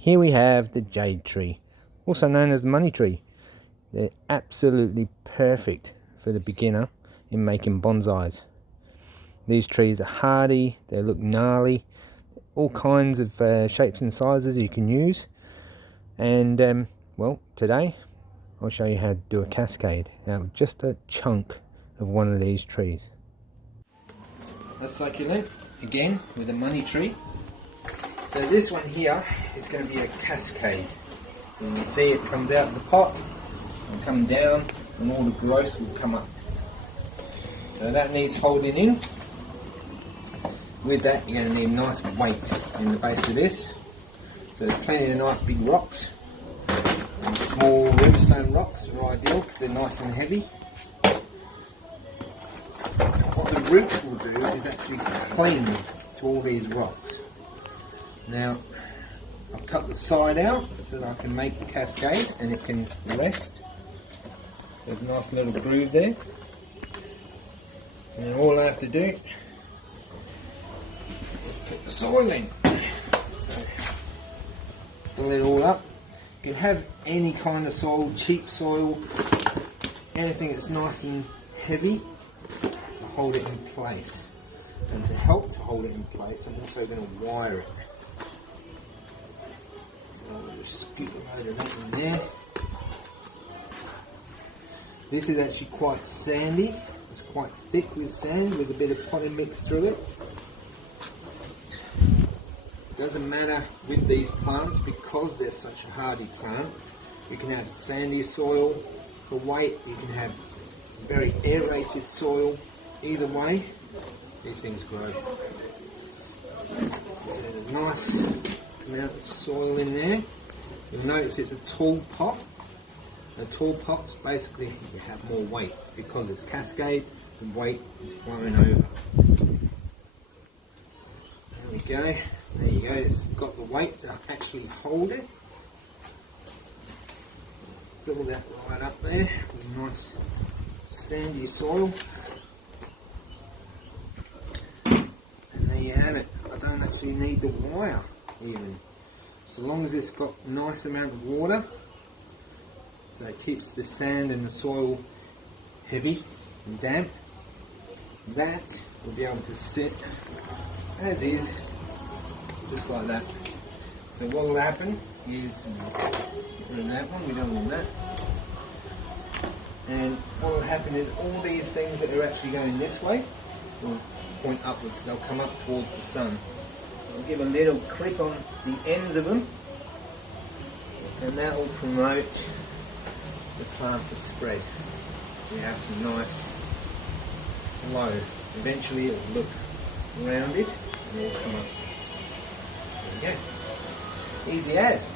Here we have the jade tree, also known as the money tree. They're absolutely perfect for the beginner in making bonsais. These trees are hardy, they look gnarly, all kinds of shapes and sizes you can use. And well, today I'll show you how to do a cascade out of just a chunk of one of these trees. A succulent, again with a money tree. So this one here is going to be a cascade. So you can see it comes out of the pot and come down, and all the growth will come up. So that needs holding in. With that, you're going to need a nice weight in the base of this. So there's plenty of nice big rocks. And small rimstone rocks are ideal because they're nice and heavy. What the roots will do is actually cling to all these rocks. Now, I've cut the side out so that I can make the cascade and it can rest. There's a nice little groove there. And then all I have to do is put the soil in. So, fill it all up. You can have any kind of soil, cheap soil, anything that's nice and heavy to hold it in place. And to help to hold it in place, I'm also going to wire it. So I'll just scoop a load of that in there. This is actually quite sandy. It's quite thick with sand with a bit of potting mix through it. Doesn't matter with these plants because they're such a hardy plant. You can have sandy soil for weight, you can have very aerated soil. Either way, these things grow. So there's a nice amount of soil in there. You'll notice it's a tall pot. A tall pot's basically you have more weight because it's cascade, the weight is flowing over. There we go. There you go, it's got the weight to actually hold it. Fill that right up there with nice sandy soil. And there you have it. I don't actually need the wire even. So long as it's got a nice amount of water, so it keeps the sand and the soil heavy and damp, that will be able to sit as is. Just like that. So what will happen is, put in that one, we don't want that. And what will happen is all these things that are actually going this way will point upwards, they'll come up towards the sun. I'll give a little clip on the ends of them, and that will promote the plant to spread. So you have some nice flow. Eventually it will look rounded and it will come up. Yeah, easy as.